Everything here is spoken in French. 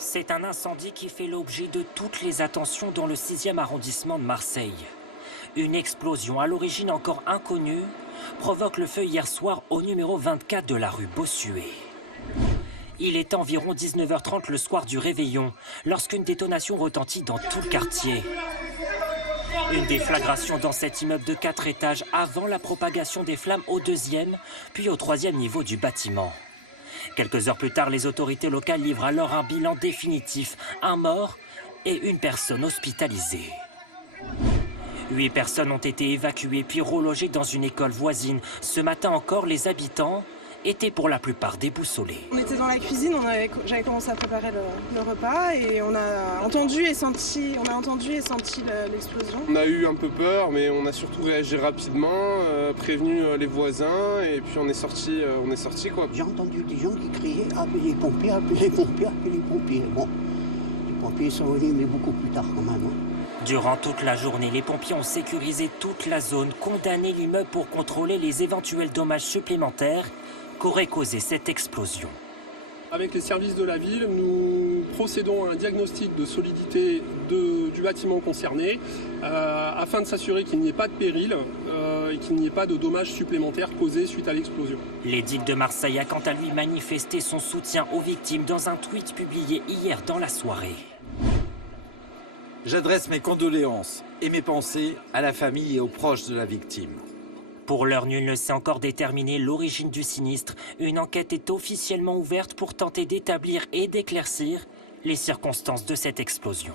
C'est un incendie qui fait l'objet de toutes les attentions dans le 6e arrondissement de Marseille. Une explosion à l'origine encore inconnue provoque le feu hier soir au numéro 24 de la rue Bossuet. Il est environ 19h30 le soir du réveillon lorsqu'une détonation retentit dans tout le quartier. Une déflagration dans cet immeuble de 4 étages avant la propagation des flammes au 2e puis au 3e niveau du bâtiment. Quelques heures plus tard, les autorités locales livrent alors un bilan définitif, un mort et une personne hospitalisée. 8 personnes ont été évacuées puis relogées dans une école voisine. Ce matin encore, les habitants étaient pour la plupart déboussolés. On était dans la cuisine, j'avais commencé à préparer le repas et on a entendu et senti l'explosion. On a eu un peu peur, mais on a surtout réagi rapidement, prévenu les voisins et puis on est sorti quoi. J'ai entendu des gens qui criaient « Appelez les pompiers, appelez les pompiers, appelez les pompiers ». Bon, les pompiers sont venus, mais beaucoup plus tard quand même. Durant toute la journée, les pompiers ont sécurisé toute la zone, condamné l'immeuble pour contrôler les éventuels dommages supplémentaires qu'aurait causé cette explosion. Avec les services de la ville, nous procédons à un diagnostic de solidité du bâtiment concerné afin de s'assurer qu'il n'y ait pas de péril et qu'il n'y ait pas de dommages supplémentaires causés suite à l'explosion. L'édile de Marseille a quant à lui manifesté son soutien aux victimes dans un tweet publié hier dans la soirée. J'adresse mes condoléances et mes pensées à la famille et aux proches de la victime. Pour l'heure, nul ne sait encore déterminer l'origine du sinistre. Une enquête est officiellement ouverte pour tenter d'établir et d'éclaircir les circonstances de cette explosion.